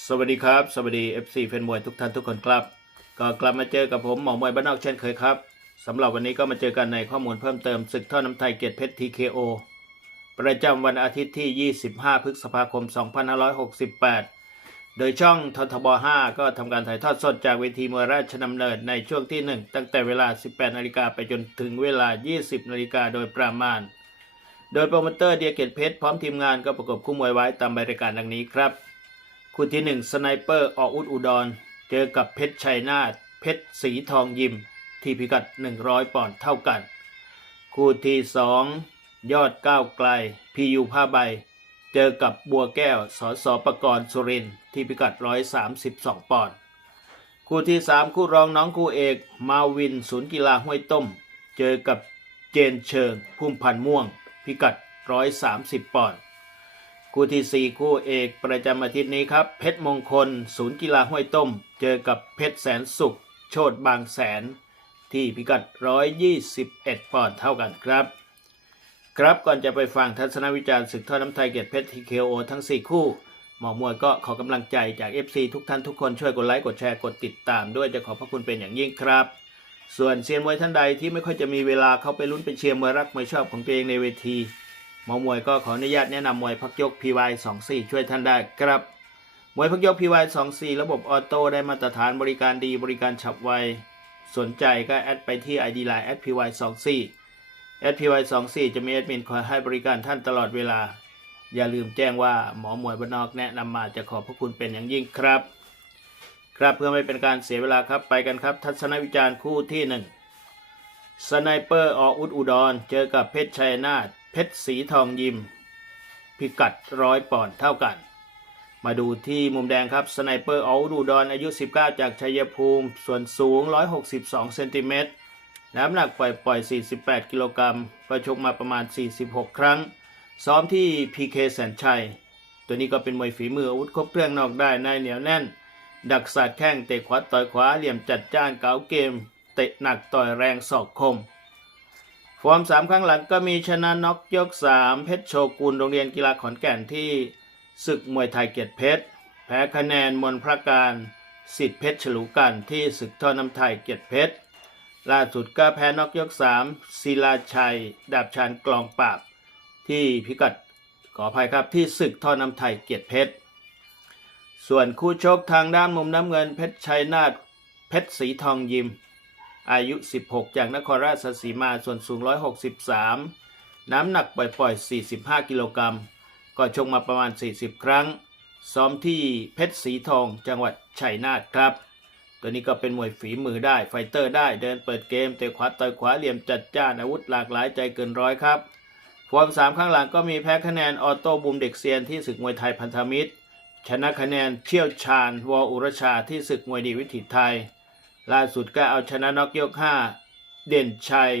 สวัสดีครับ สวัสดี FC แฟนมวยทุกท่านทุกคนครับ ก็กลับมาเจอกับผมหมอมวยบ้านนอกเช่นเคยครับสำหรับวันนี้ก็มาเจอกันในข้อมูลเพิ่มเติมศึกท่อน้ำไทยเกียรติเพชร TKO ประจำวันอาทิตย์ที่ 25 พฤษภาคม 2568 โดยช่องททบ 5 ก็ทำการถ่ายทอดสดจากเวทีมวยราชดำเนินในช่วงที่ 1 ตั้งแต่เวลา 18 นาฬิกาไปจนถึงเวลา 20 นาฬิกาโดยประมาณ โดยโปรโมเตอร์เดียเกตเพชรพร้อมทีมงานก็ประกบคู่มวยไว้ตามรายการดังนี้ครับ คู่ที่หนึ่งสไนเปอร์ออกอุดอุดร เจอกับเพชรชัยนาทเพชรสีทองยิม ที่พิกัด 100 ปอนด์เท่ากัน คู่ที่สองยอดก้าวไกลพียูผ้าใบ เจอกับบัวแก้วสอสอประกรณ์สุรินที่พิกัด 132 ปอนด์คู่ที่สามคู่รองน้องคู่เอกมาวินศูนย์กีฬาห้วยต้ม เจอกับเจนเชิงพุ่มพันม่วง พิกัด 130 ปอนด์ คู่ที่ 4 คู่เอกประจำอาทิตย์นี้ครับ เพชรมงคล ศูนย์กีฬาห้วยต้ม เจอกับเพชรแสนสุข โชดบางแสน ที่พิกัด 121 ปอนด์เท่ากันครับ ครับก่อนจะไปฟังทัศนวิจารณ์ศึกท่อน้ำไทยเกียรติเพชรทีเคโอทั้ง 4 คู่ หมอมวยก็ขอกำลังใจจาก FC ทุกท่านทุกคนช่วยกดไลค์กดแชร์กดติดตามด้วยจะขอบพระคุณเป็นอย่างยิ่งครับส่วนเซียนมวยท่านใดที่ไม่ค่อยจะมีเวลาเข้าไปลุ้นไปเชียร์มวยรักมวยชอบของตัวเองในเวที หมอมวยก็ขออนุญาตแนะนำมวยพักยก PY 24 ช่วยท่านได้ครับ มวยพักยก PY 24 ระบบออโต้ได้มาตรฐานบริการดีบริการฉับไว สนใจก็แอดไปที่ ID Line @PY 24 @PY 24 จะมีแอดมินคอยให้บริการท่านตลอดเวลา อย่าลืมแจ้งว่าหมอมวยบ้านนอกแนะนำมาจะขอบพระคุณเป็นอย่างยิ่งครับ ครับเพื่อไม่เป็นการเสียเวลาครับไปกันครับ ทัศนวิจารณ์คู่ที่หนึ่งสไนเปอร์ออุดอุดรเจอกับเพชรชัยนาท เพชรสีทองยิม พิกัดร้อยปอนด์เท่ากัน มาดูที่มุมแดงครับสไนเปอร์ออุดอุดรอายุ 19 จากชัยภูมิ ส่วนสูง 162 เซนติเมตรน้ำหนักปล่อยปล่อย 48 กิโลกรัมก็ชกมาประมาณ 46 ครั้ง ซ้อมที่ PK แสนชัย ตัวนี้ก็เป็นมวยฝีมืออาวุธครบเครื่องนอกได้ในเหนียวแน่น ดักสาดแข้งเตะขวาต่อยขวาเหลี่ยมจัดจ้านเก๋าเกม เตะหนักต่อยแรงศอกคม ฟอร์มสามครั้งหลังก็มีชนะน็อกยกสามเพชรโชกุลโรงเรียนกีฬาขอนแก่นที่ศึกมวยไทยเกียรติเพชร แพ้คะแนนมนพระการสิทธิเพชรฉลูกันที่ศึกท่อน้ำไทยเกียรติเพชรล่าสุดก็แพ้น็อกยกสามศิลาชัย ดาบชานกลองปราบ ที่พิกัดขออภัยครับที่ศึกท่อน้ำไทยเกียรติเพชร ส่วนคู่ชกทางด้านมุมน้ำเงินเพชรชัยนาทเพชรสีทองยิม อายุ 16 จากนครราชสีมาส่วนสูง 163 น้ำหนักปล่อยๆ 45 กิโลกรัมก็ชกมาประมาณ 40 ครั้ง ซ้อมที่เพชรสีทองจังหวัดชัยนาทครับ ตัวนี้ก็เป็นมวยฝีมือได้ไฟเตอร์ได้เดินเปิดเกมเตะขวาต่อยขวาเหลี่ยมจัดจ้านอาวุธหลากหลายใจเกินร้อยครับฟอร์มสามข้างหลังก็มีแพ้คะแนนออโต้บูมเด็กเซียนที่ศึกมวยไทยพันธมิตร ชนะคะแนนเชี่ยวชาญวออุรชาที่ศึกมวยดีวิถีไทย ล่าสุดก็เอาชนะน็อกยก 5 เด่นชัย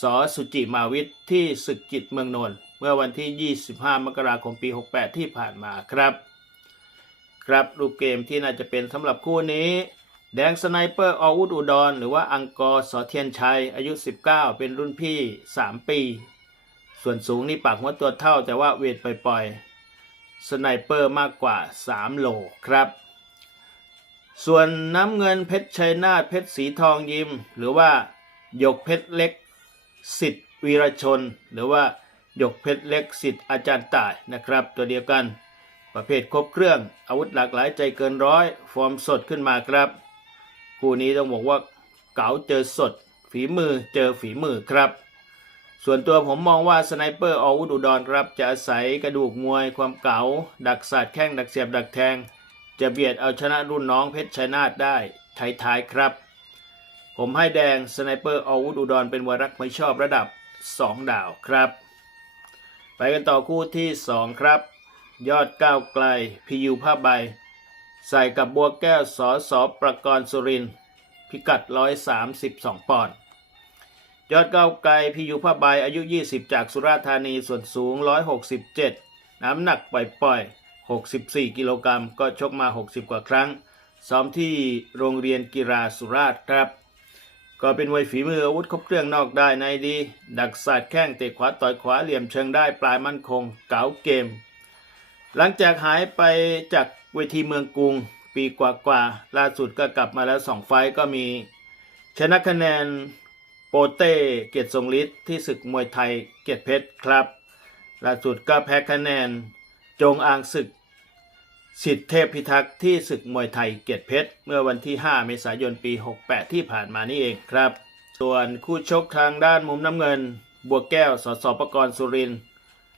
สอสุจิมาวิทย์ที่ศึกจิตเมืองนนท์เมื่อวันที่ 25 มกราคมปี 68 ที่ผ่านมาครับ ครับรูปเกมที่น่าจะเป็นสำหรับคู่นี้ แดงสไนเปอร์อาวุธอุดร หรือว่าอังกอร์สอเทียนชัย อายุ 19 เป็นรุ่นพี่ 3 ปี ส่วนสูงนี่ปากหัวตัวเท่าแต่ว่าเวทปล่อยๆสไนเปอร์มากกว่า 3 โลครับ ส่วนน้ำเงินเพชรชัยนาทเพชรสีทองยิม หรือว่าหยกเพชรเล็กสิทธิ์วีรชน หรือว่าหยกเพชรเล็กสิทธิ์อาจารย์ต่ายนะครับ ตัวเดียวกัน ประเภทครบเครื่อง อาวุธหลากหลายใจเกินร้อย ฟอร์มสดขึ้นมาครับ คู่นี้ต้องบอกว่าเก๋าเจอสด ฝีมือเจอฝีมือครับ ส่วนตัวผมมองว่าสไนเปอร์อาวุธอุดรครับ จะอาศัยกระดูกมวยความเก๋าดักสาดแข้งดักเสียบดักแทง จะเบียดเอาชนะรุ่นน้องเพชรชัยนาทได้ท้ายๆครับ ผมให้แดงสไนเปอร์อาวุธอุดรเป็นวารักไม่ชอบระดับ 2 ดาวครับ ไปกันต่อคู่ที่ 2 ครับ ยอดก้าวไกลพิยูผ้าใบ ใส่กับบัวแก้วสอสอประกรณ์สุรินพิกัด 132 ปอนด์ยอดก้าวไกลพิยูผ้าใบอายุ 20 จากสุราษฎร์ธานีส่วนสูง 167 น้ำหนักปล่อยๆ 64 กิโลกรัมก็ชกมา 60 กว่าครั้ง ซ้อมที่โรงเรียนกีฬาสุราษฎร์ครับ ก็เป็นมวยฝีมืออาวุธครบเครื่องนอกได้ในดี ดักสาดแข้งเตะขวาต่อยขวาเหลี่ยมเชิงได้ปลายมั่นคง เก๋าเกม หลังจากหายไปจากเวทีเมืองกรุงปีกว่าๆล่าสุดก็กลับมาแล้วสองไฟก็มี ชนะคะแนนโปเต้เกียรติทรงฤทธิ์ที่ศึกมวยไทยเกียรติเพชรครับล่าสุดก็แพ้คะแนน จงอางศึก สิทธิเทพพิทักษ์ที่ศึกมวยไทยเกียรติเพชร เมื่อวันที่ 5 เมษายนปี 68 ที่ผ่านมานี่เองครับ ส่วนคู่ชกทางด้านมุมน้ำเงิน บัวแก้วสสปกรสุริน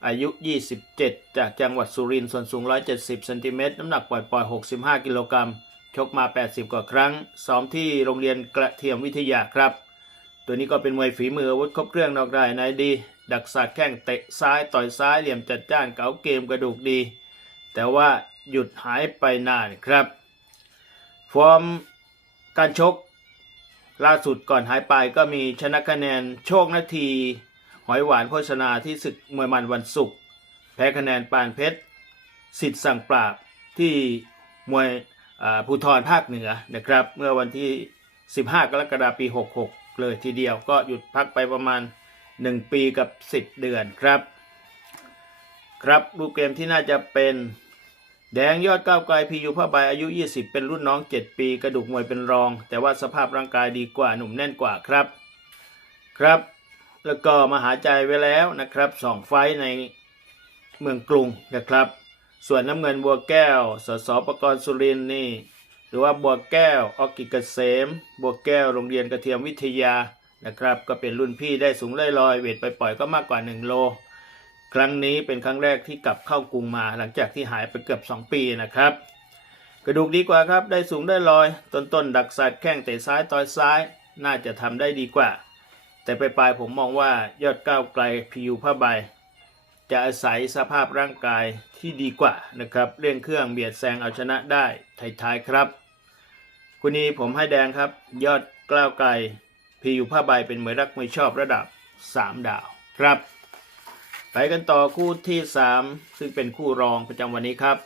อายุ 27 จากจังหวัดสุรินทร์ส่วนสูง 170เซนติเมตรน้ำหนักปล่อยๆ 65 กิโลกรัมชกมา 80 กว่าครั้ง ซ้อมที่โรงเรียนกระเทียมวิทยาครับ ตัวนี้ก็เป็นมวยฝีมืออาวุธครบเครื่องนอกได้ในดี ดักศาสตร์แข้งเตะซ้ายต่อยซ้ายเหลี่ยมจัดจ้านเก๋าเกมกระดูกดี แต่ว่าหยุดหายไปนานครับ ฟอร์มการชกล่าสุดก่อนหายไปก็มีชนะคะแนนโชคนาที หอยหวานโฆษณาที่ศึกมวยมันวันศุกร์แพ้คะแนนปานเพชรสิทธิ์สั่งปราบที่มวยภูทรภาคเหนือนะครับ เมื่อวันที่ 15 กรกฎาคมปี 66 เลยทีเดียวก็หยุดพักไปประมาณ 1 ปีกับ 10 เดือนครับ ครับรูปเกมที่น่าจะเป็นแดงยอดก้าวไกลพียูผ้าใบอายุ 20 เป็นรุ่นน้อง 7 ปี กระดูกมวยเป็นรอง แต่ว่าสภาพร่างกายดีกว่าหนุ่มแน่นกว่าครับ ครับ แล้วก็มาหาใจไว้แล้วนะครับสองไฟในเมืองกรุงนะครับ ส่วนน้ำเงินบัวแก้ว สสประกรณ์สุรินนี่ หรือว่าบัวแก้วออกกิเกษม บัวแก้วโรงเรียนกระเทียมวิทยา นะครับ ก็เป็นรุ่นพี่ได้สูงได้ลอยๆเวทไปปล่อยก็มากกว่า 1 โล ครั้งนี้เป็นครั้งแรกที่กลับเข้ากรุงมา หลังจากที่หายไปเกือบ 2 ปีนะครับ กระดูกดีกว่าครับได้สูงได้ลอย ต้นต้นดักสัตว์แข้งเตะซ้ายต่อยซ้าย น่าจะทำได้ดีกว่า แต่ไปปลายผมมองว่ายอดก้าวไกลพิวผ้าใบ จะอาศัยสภาพร่างกายที่ดีกว่านะครับเร่งเครื่องเบียดแซงเอาชนะได้ท้ายๆครับคุณนี้ผมให้แดงครับ ยอดกล้าวไกล พีอยู่ผ้าใบเป็นเหมยรักมวยชอบระดับ 3 ดาวครับ ไปกันต่อคู่ที่ 3 ซึ่งเป็นคู่รองประจำวันนี้ครับ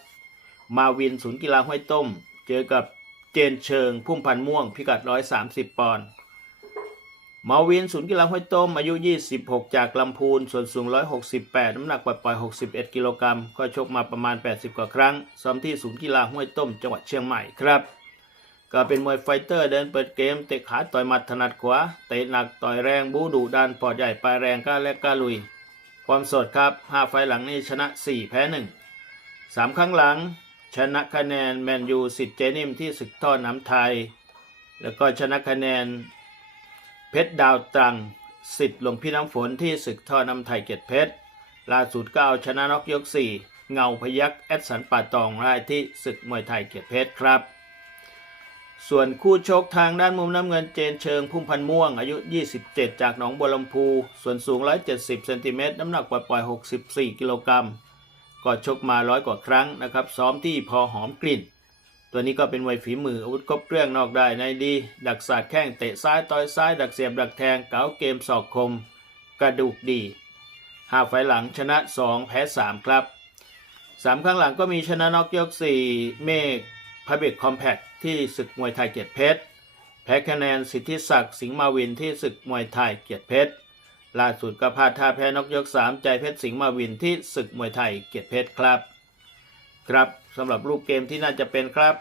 มาวินศูนย์กีฬาห้วยต้ม เจอกับเจนเชิงพุ่มพันม่วงพิกัด 130 ปอนด์มาวินศูนย์กีฬาห้วยต้มอายุ 26 จากลำพูน ส่วนสูง 168 น้ำหนักปล่อยๆ61 กิโลกรัมก็ชกมาประมาณ 80 กว่าครั้งซ้อมที่ศูนย์กีฬาห้วยต้มจังหวัดเชียงใหม่ครับ ก็เป็นมวยไฟเตอร์เดินเปิดเกมเตะขาต่อยหมัดถนัดขวาเตะหนักต่อยแรงบูดุดันปอดใหญ่ปลายแรงกล้าและกล้าลุย ความสดครับ5ไฟหลังนี่ชนะ 4 แพ้ 1 3 ครั้งหลัง ชนะคะแนนแมนยูสิทธิ์เจนิมที่ศึกท่อน้ำไทย แล้วก็ชนะคะแนน เพชรดาวตรังสิทธิ์หลวงพี่น้ำฝนที่ศึกท่อน้ำไทยเกียรติเพชรล่าสุดก็เอาชนะน็อกยก 4 เงาพยักแอดสันป่าตองได้ที่ศึกมวยไทยเกียรติเพชรครับ ส่วนคู่ชกทางด้านมุมน้ำเงินเจนเชิงพุ่มพันม่วง อายุ 27 จากหนองบัวลำพู ส่วนสูง 170เซนติเมตรน้ำหนักปล่อยๆ64 กิโลกรัมก็ชกมาร้อยกว่าครั้งนะครับ ซ้อมที่พอหอมกลิ่น ตัวนี้ก็เป็นมวยฝีมืออาวุธครบเครื่องนอกได้ในดี ดักศาสตร์แข้งเตะซ้ายต่อยซ้าย ดักเสียบดักแทงเก๋าเกมศอกคม กระดูกดีหาไฟหลังชนะ 2 แพ้ 3 ครับสามครั้งหลังก็มีชนะน็อกยก 4 เมฆพระเบกคอมแพค ที่ศึกมวยไทยเกียรติเพชร แพ้คะแนนสิทธิศักดิ์สิงห์มาวินที่ศึกมวยไทยเกียรติเพชร ล่าสุดก็พลาดท่าแพ้นกยก3ใจเพชรสิงห์มาวินที่ศึกมวยไทยเกียรติเพชรครับ ครับสำหรับรูปเกมที่น่าจะเป็นครับ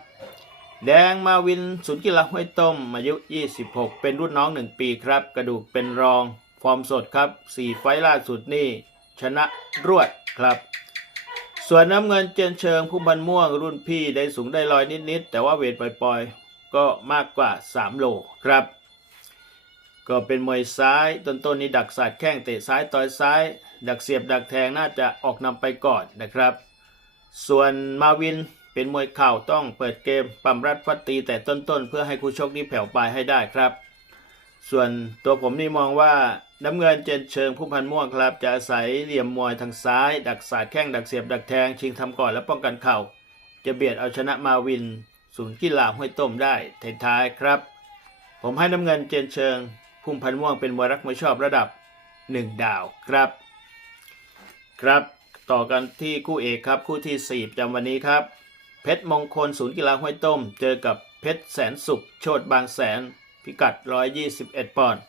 แดงมาวินศูนย์กีฬาห้วยต้มอายุ 26 เป็นรุ่นน้อง 1 ปีครับ กระดูกเป็นรอง ฟอร์มสดครับ 4 ไฟล์ล่าสุดนี่ชนะรวดครับ ส่วนน้ำเงินเจนเชิงพุ่มพันม่วงรุ่นพี่ได้สูงได้ลอยนิดๆแต่ว่าเวทปล่อยๆ ก็มากกว่า 3 โลครับ ก็เป็นมวยซ้ายต้นๆนี้ดักสาดแข้งเตะซ้ายต่อยซ้าย ดักเสียบดักแทงน่าจะออกนำไปก่อนนะครับ ส่วนมาวินเป็นมวยเข่าต้องเปิดเกมปั๊มรัดฟัดตีแต่ต้นๆ เพื่อให้คู่ชกนี้แผ่วปลายให้ได้ครับ ส่วนตัวผมนี่มองว่า น้ำเงินเจนเชิงผู้พันม่วงครับ จะอาศัยเหลี่ยมมวยทางซ้าย ดักสาดแข้งดักเสียบดักแทงชิงทำก่อนและป้องกันเข่า จะเบียดเอาชนะมาวิน ศูนย์กีฬาห้วยต้มได้ท้ายๆครับ ผมให้น้ำเงินเจนเชิงพุ่มพันม่วงเป็นมวยรักมวยชอบระดับ 1 ดาวครับ ครับ ต่อกันที่คู่เอกครับคู่ที่ 4 ประจำวันนี้ครับ เพชรมงคลศูนย์กีฬาห้วยต้ม เจอกับเพชรแสนสุข โชดบางแสน พิกัด 121 ปอนด์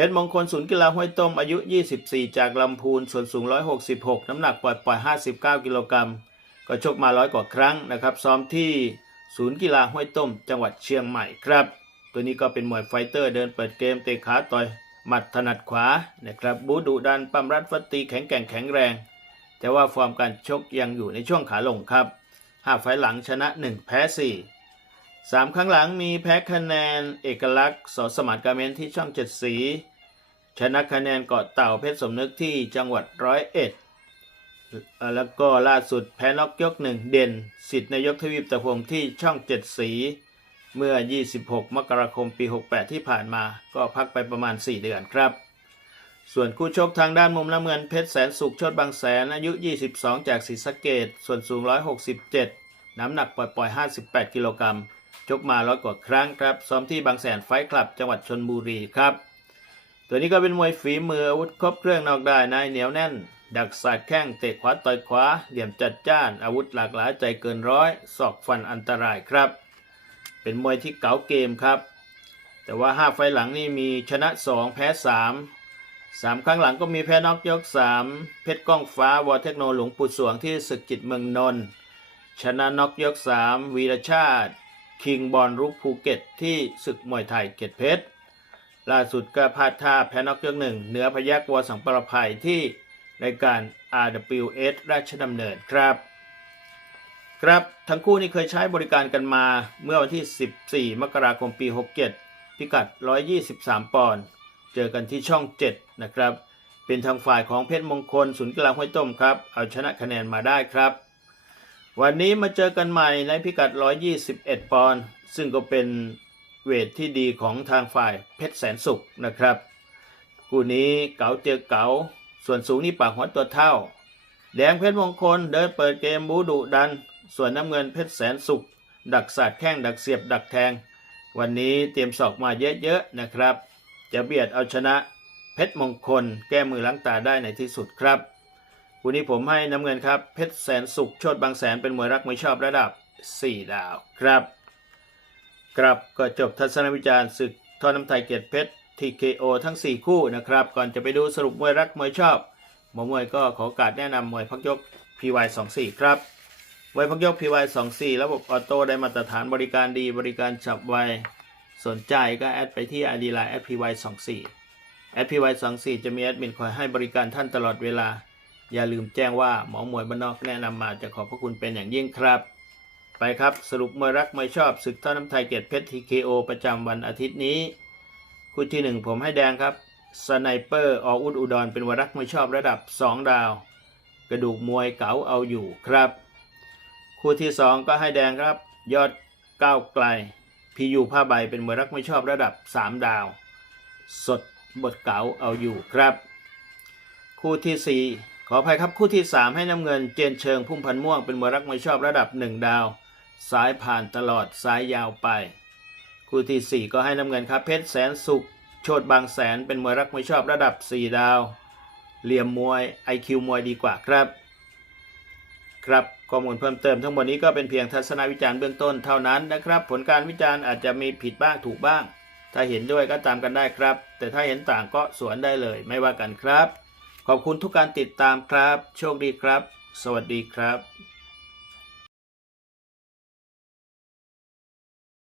พชรมงคลศูนย์กีฬาห้วยต้มอายุ 24 จากลำพูน ส่วนสูง 166 น้ำหนักปล่อยปล่อย 59 กิโลกรัม ก็ชกมาร้อยกว่าครั้งนะครับ ซ้อมที่ศูนย์กีฬาห้วยต้ม จังหวัดเชียงใหม่ครับ ตัวนี้ก็เป็นมวยไฟเตอร์เดินเปิดเกมเตะขาต่อยหมัดถนัดขวานะครับ บูดุดันปั้มรัดฟัดตีแข็งแกร่งแข็งแรง แต่ว่าฟอร์มการชกยังอยู่ในช่วงขาลงครับหาไฟหลังชนะ 1 แพ้ 4 สามครั้งหลังมีแพ้คะแนนเอกลักษณ์สอสมานการเมนที่ช่องเจ็ดสี ชนะคะแนนเกาะเต่าเพชรสมนึกที่จังหวัดร้อยเอ็ดแล้วก็ล่าสุดแพ้น็อกยกหนึ่งเด่น สิทธิ์นายกทวีปตะพงที่ช่องเจ็ดสี เมื่อ 26 มกราคมปี 68 ที่ผ่านมาก็พักไปประมาณ 4 เดือนครับ ส่วนคู่ชกทางด้านมุมน้ำเงินเพชรแสนสุขชดบางแสนอายุ 22 จากศรีสะเกดส่วนสูง 167 น้ำหนักปล่อย ๆ 58 กิโลกรัม ชกมาร้อยกว่าครั้งครับ ซ้อมที่บางแสนไฟคลับ จังหวัดชนบุรีครับ ตัวนี้ก็เป็นมวยฝีมืออาวุธครบเครื่องนอกได้นายเหนียวแน่น ดักสาดแข้งเตะขวาต่อยขวาเหลี่ยมจัดจ้าน อาวุธหลากหลายใจเกินร้อยศอกฟันอันตรายครับ เป็นมวยที่เก๋าเกมครับ แต่ว่า 5 ไฟหลังนี่มีชนะ 2 แพ้ 3 3 ครั้งหลังก็มีแพ้น็อกยก 3 เพชรก้องฟ้าวอเทคโนหลวงปู่สวงที่ศึกจิตเมืองนนท์ชนะน็อกยก 3 วีรชาติ คิงบอลรุกภูเก็ตที่ศึกมวยไทยเกียรติเพชร ล่าสุดก็พลาดท่าแพ้น็อกยกหนึ่งเหนือพยักวอสังประภัยที่รายการ RWS ราชดำเนินครับ ครับทั้งคู่นี่เคยใช้บริการกันมาเมื่อวันที่ 14 มกราคมปี 67 พิกัด 123 ปอนด์เจอกันที่ช่อง 7 นะครับ เป็นทางฝ่ายของเพชรมงคล ศูนย์กีฬาห้วยต้มครับ เอาชนะคะแนนมาได้ครับ วันนี้มาเจอกันใหม่ในพิกัด 121 ปอนด์ซึ่งก็เป็นเวทที่ดีของทางฝ่ายเพชรแสนสุขนะครับคู่นี้เก๋าเจอเก๋าส่วนสูงนี่ปากหัวตัวเท่า แดงเพชรมงคลเดินเปิดเกมบูดุดัน ส่วนน้ำเงินเพชรแสนสุข ดักสาดแข้งดักเสียบดักแทง วันนี้เตรียมศอกมาเยอะๆนะครับ จะเบียดเอาชนะเพชรมงคลแก้มือล้างตาได้ในที่สุดครับ วันนี้ผมให้น้ำเงินครับเพชรแสนสุขโชดบางแสนเป็นมวยรักมวยชอบระดับ 4 ดาวครับครับก็จบทัศนวิจารณ์ศึกทอน้ำไทยเกียรติเพชร TKO ทั้ง 4 คู่นะครับ ก่อนจะไปดูสรุปมวยรักมวยชอบหมอมวยก็ขอโอกาสแนะนำมวยพักยก PY24 ครับมวยพักยก PY24 ระบบออโต้ได้มาตรฐานบริการดีบริการฉับไวสนใจก็แอดไปที่ ID Line แอด PY24 แอด PY24 จะมีแอดมินคอยให้บริการท่านตลอดเวลา อย่าลืมแจ้งว่าหมอมวยบ้านนอกแนะนำมาจะขอบพระคุณเป็นอย่างยิ่งครับ ไปครับสรุปมวยรักมวยชอบศึกท่อน้ำไทยเกียรติเพชร TKO ประจำวันอาทิตย์นี้คู่ที่หนึ่งผมให้แดงครับสไนเปอร์ออุดอุดรเป็นวรักมวยชอบระดับ 2 ดาว กระดูกมวยเก๋าเอาอยู่ครับ คู่ที่สองก็ให้แดงครับ ยอดก้าวไกลพียูผ้าใบเป็นมวยรักมวยชอบระดับ 3 ดาว สดบทเก๋าเอาอยู่ครับ คู่ที่ 4 ขออภัยครับคู่ที่ 3 ให้น้ำเงินเจนเชิงพุ่มพันม่วงเป็นมวยรักมวยชอบระดับ 1 ดาวสายผ่านตลอดสายยาวไป คู่ที่ 4 ก็ให้น้ำเงินครับเพชรแสนสุข โชดบางแสนเป็นมวยรักมวยชอบระดับ 4 ดาว เหลี่ยมมวย IQ มวยดีกว่าครับ ครับข้อมูลเพิ่มเติมทั้งหมดนี้ก็เป็นเพียงทัศนวิจารณ์เบื้องต้นเท่านั้นนะครับ ผลการวิจารณ์อาจจะมีผิดบ้างถูกบ้าง ถ้าเห็นด้วยก็ตามกันได้ครับ แต่ถ้าเห็นต่างก็สวนได้เลยไม่ว่ากันครับ ขอบคุณทุกการติดตามครับ โชคดีครับ สวัสดีครับ